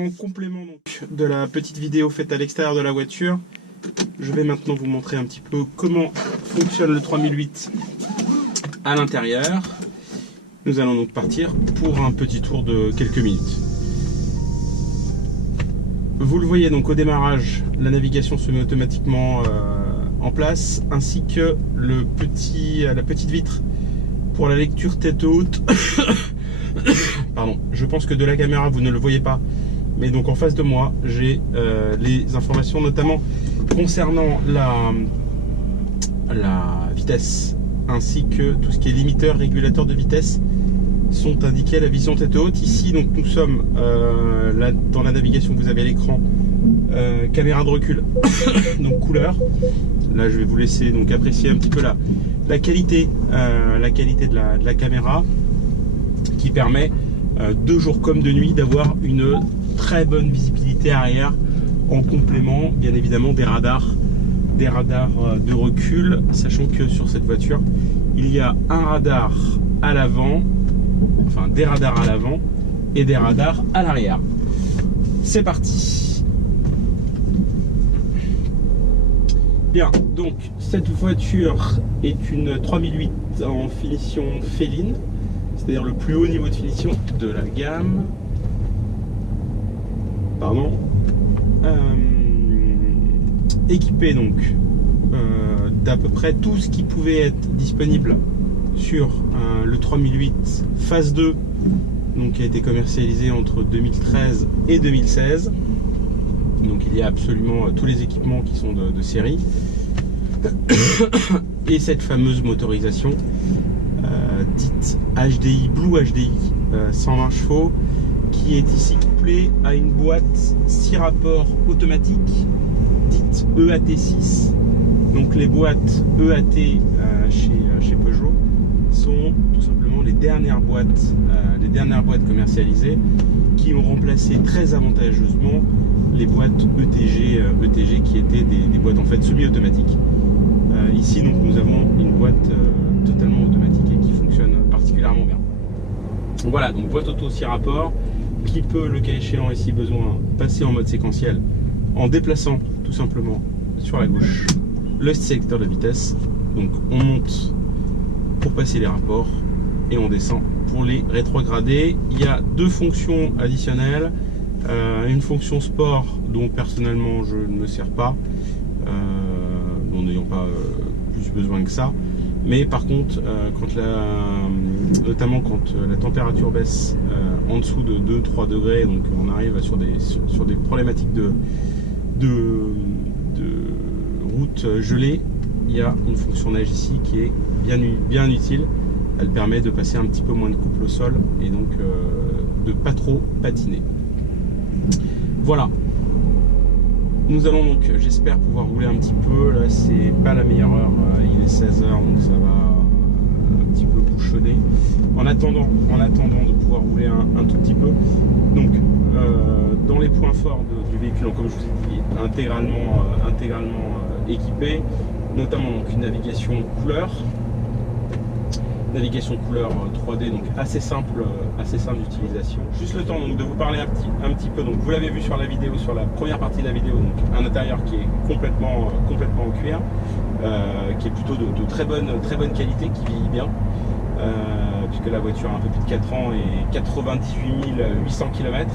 En complément donc de la petite vidéo faite à l'extérieur de la voiture, je vais maintenant vous montrer un petit peu comment fonctionne le 3008 à l'intérieur. Nous allons donc partir pour un petit tour de quelques minutes. Vous le voyez donc au démarrage, la navigation se met automatiquement en place, ainsi que la petite vitre pour la lecture tête haute. Pardon, je pense que de la caméra vous ne le voyez pas, mais donc en face de moi j'ai les informations notamment concernant la vitesse, ainsi que tout ce qui est limiteur, régulateur de vitesse sont indiqués à la vision tête haute. Ici donc nous sommes là, dans la navigation, vous avez l'écran caméra de recul donc couleur. Là je vais vous laisser donc apprécier un petit peu la qualité de la caméra, qui permet de jour comme de nuit d'avoir une très bonne visibilité arrière, en complément bien évidemment des radars de recul, sachant que sur cette voiture il y a un radar à l'avant, enfin des radars à l'avant et des radars à l'arrière. C'est parti. Bien, donc cette voiture est une 3008 en finition féline, c'est-à-dire le plus haut niveau de finition de la gamme. Pardon. Équipé donc d'à peu près tout ce qui pouvait être disponible sur le 3008 phase 2, donc qui a été commercialisé entre 2013 et 2016. Donc il y a absolument tous les équipements qui sont de série. Et cette fameuse motorisation dite HDI, Blue HDI, 120 chevaux, qui est ici couplée à une boîte 6 rapports automatique dite EAT6. Donc les boîtes EAT chez Peugeot sont tout simplement les dernières boîtes commercialisées, qui ont remplacé très avantageusement les boîtes ETG qui étaient des boîtes en fait semi-automatiques. Ici donc nous avons une boîte totalement automatique et qui fonctionne particulièrement bien. Voilà, donc boîte auto 6 rapports qui peut, le cas échéant et si besoin, passer en mode séquentiel en déplaçant tout simplement sur la gauche le sélecteur de vitesse. Donc on monte pour passer les rapports et on descend pour les rétrograder. Il y a deux fonctions additionnelles, une fonction sport dont personnellement je ne me sers pas, n'ayant pas plus besoin que ça. Mais par contre, notamment quand la température baisse en dessous de 2-3 degrés, donc on arrive sur des problématiques de route gelée, il y a une fonction nage ici qui est bien utile. Elle permet de passer un petit peu moins de couple au sol et donc de pas trop patiner. Voilà. Nous allons donc, j'espère, pouvoir rouler un petit peu. Là, c'est pas la meilleure heure, il est 16 h, donc ça va un petit peu bouchonner. En attendant de pouvoir rouler un tout petit peu. Donc, dans les points forts du véhicule, comme je vous ai dit, intégralement équipé, notamment donc une navigation couleur. Navigation couleur 3D, donc assez simple d'utilisation. Juste le temps donc de vous parler un petit peu. Donc vous l'avez vu sur la vidéo, sur la première partie de la vidéo, donc un intérieur qui est complètement en cuir, qui est plutôt de très bonne qualité, qui vieillit bien, puisque la voiture a un peu plus de 4 ans et 98 800 km.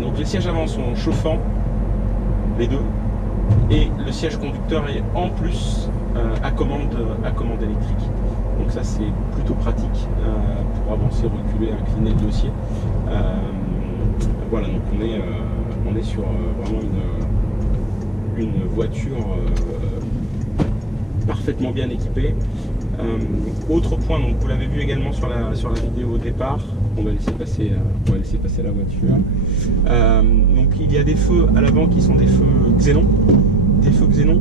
Donc les sièges avant sont chauffants, les deux, et le siège conducteur est en plus à commande électrique. Donc ça c'est plutôt pratique pour avancer, reculer, incliner le dossier. Voilà, donc on est sur vraiment une voiture parfaitement bien équipée. Autre point, donc vous l'avez vu également sur la vidéo au départ, on va laisser passer la voiture. Donc il y a des feux à l'avant qui sont des feux xénon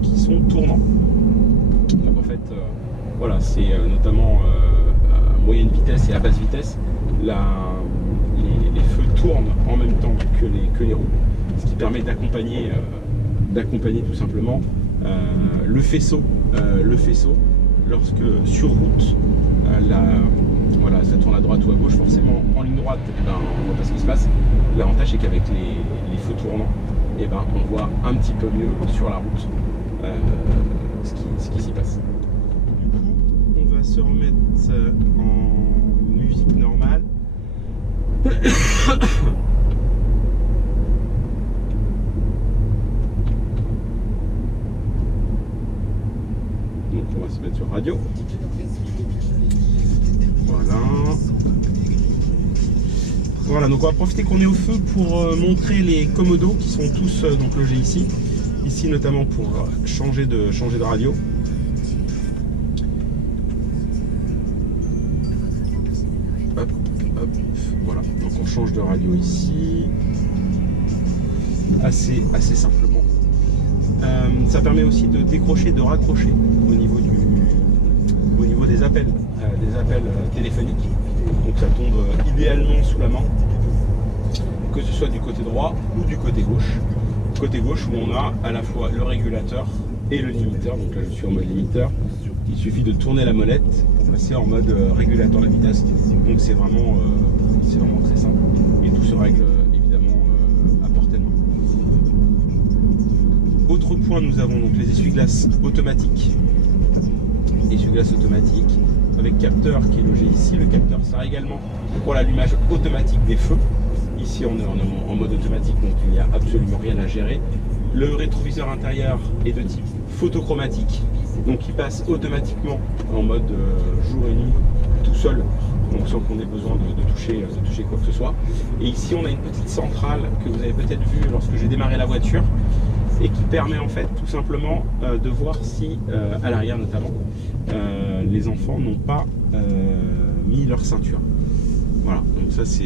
qui sont tournants. Donc en fait, voilà, c'est notamment à moyenne vitesse et à basse vitesse, les feux tournent en même temps que les roues, ce qui permet d'accompagner tout simplement le faisceau lorsque sur route Voilà, ça tourne à droite ou à gauche, forcément en ligne droite, eh ben, on voit pas ce qui se passe. L'avantage c'est qu'avec les feux tournants, eh ben, on voit un petit peu mieux sur la route ce qui s'y passe. Du coup, on va se remettre en musique normale. Donc on va se mettre sur radio. Voilà, donc on va profiter qu'on est au feu pour montrer les commodos qui sont tous donc logés ici. Ici notamment pour changer de radio. Hop, hop, voilà. Donc on change de radio ici. Assez simplement. Ça permet aussi de décrocher, de raccrocher au niveau des appels téléphoniques. Donc ça tombe idéalement sous la main, que ce soit du côté droit ou du côté gauche. Côté gauche où on a à la fois le régulateur et le limiteur. Donc là je suis en mode limiteur. Il suffit de tourner la molette pour passer en mode régulateur de vitesse. Donc c'est vraiment très simple. Et tout se règle évidemment à portée de main. Autre point, nous avons donc les essuie-glaces automatiques. Essuie-glaces automatiques avec capteur qui est logé ici. Le capteur sert également pour l'allumage automatique des feux. Ici on est en mode automatique, donc il n'y a absolument rien à gérer. Le rétroviseur intérieur est de type photochromatique, donc il passe automatiquement en mode jour et nuit tout seul, donc sans qu'on ait besoin de toucher quoi que ce soit. Et ici on a une petite centrale que vous avez peut-être vue lorsque j'ai démarré la voiture et qui permet en fait tout simplement de voir si, à l'arrière notamment, les enfants n'ont pas mis leur ceinture. Voilà, donc ça c'est,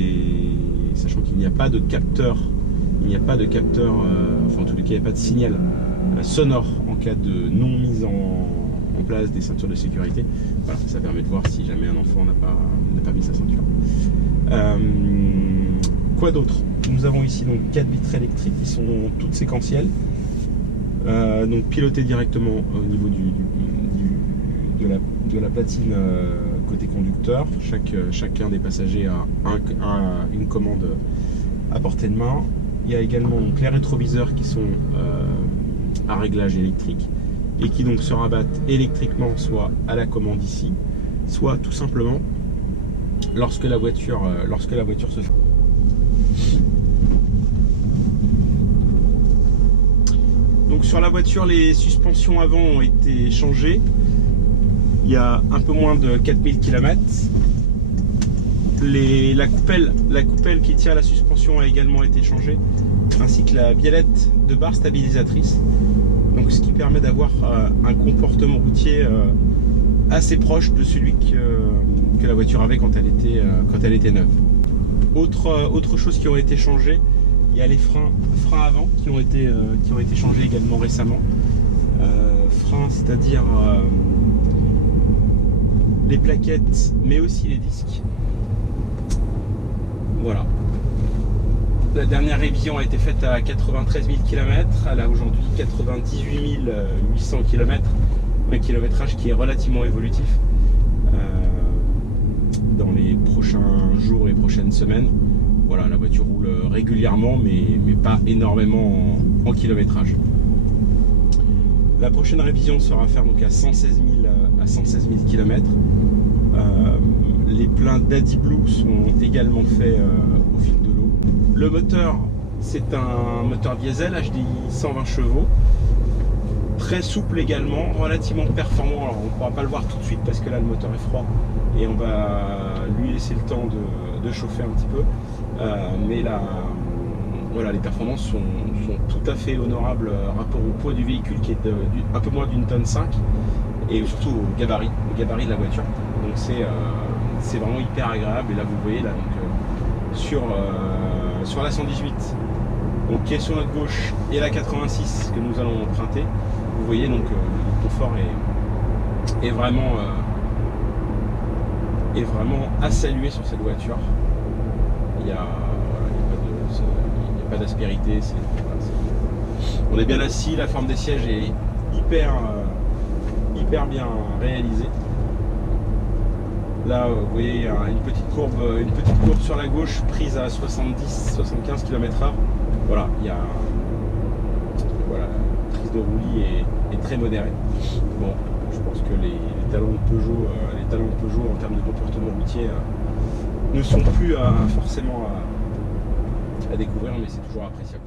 sachant qu'il n'y a pas de capteur, enfin en tous les cas il n'y a pas de signal sonore en cas de non mise en place des ceintures de sécurité. Voilà, ça permet de voir si jamais un enfant n'a pas mis sa ceinture. Quoi d'autre? Nous avons ici donc 4 vitres électriques qui sont toutes séquentielles, donc pilotées directement au niveau de la platine côté conducteur. Chacun des passagers a une commande à portée de main. Il y a également donc les rétroviseurs qui sont à réglage électrique et qui donc se rabattent électriquement soit à la commande ici, soit tout simplement lorsque la voiture se fait. Donc sur la voiture, les suspensions avant ont été changées il y a un peu moins de 4000 km. La coupelle qui tient la suspension a également été changée, ainsi que la biellette de barre stabilisatrice. Donc ce qui permet d'avoir un comportement routier assez proche de celui que la voiture avait quand elle était neuve. Autre chose qui ont été changées, il y a les freins avant qui ont été changés également récemment. Freins, c'est-à-dire les plaquettes, mais aussi les disques. Voilà. La dernière révision a été faite à 93 000 km. Elle a aujourd'hui 98 800 km. Un kilométrage qui est relativement évolutif. Dans les prochains jours et prochaines semaines, voilà, la voiture roule régulièrement, mais pas énormément en kilométrage. La prochaine révision sera à faire donc à 116 000 km. Les pleins d'AdiBlue sont également faits au fil de l'eau. Le moteur, c'est un moteur diesel HDI 120 chevaux. Très souple également, relativement performant. Alors on ne pourra pas le voir tout de suite parce que là le moteur est froid et on va lui laisser le temps de chauffer un petit peu. Mais là, voilà, les performances sont tout à fait honorables rapport au poids du véhicule qui est un peu moins d'1,5 tonne et surtout au gabarit de la voiture. Donc c'est vraiment hyper agréable. Et là vous voyez là donc sur la 118 donc, qui est sur notre gauche et la 86 que nous allons emprunter, vous voyez donc le confort est vraiment à saluer sur cette voiture. Il n'y a pas d'aspérité, on est bien assis, la forme des sièges est hyper bien réalisée. Là, vous voyez, il y a une petite courbe sur la gauche prise à 70-75 km/h. Voilà, il y a voilà, la prise de roulis est très modérée. Bon, je pense que les talons de Peugeot, en termes de comportement routier, ne sont plus forcément à découvrir, mais c'est toujours appréciable.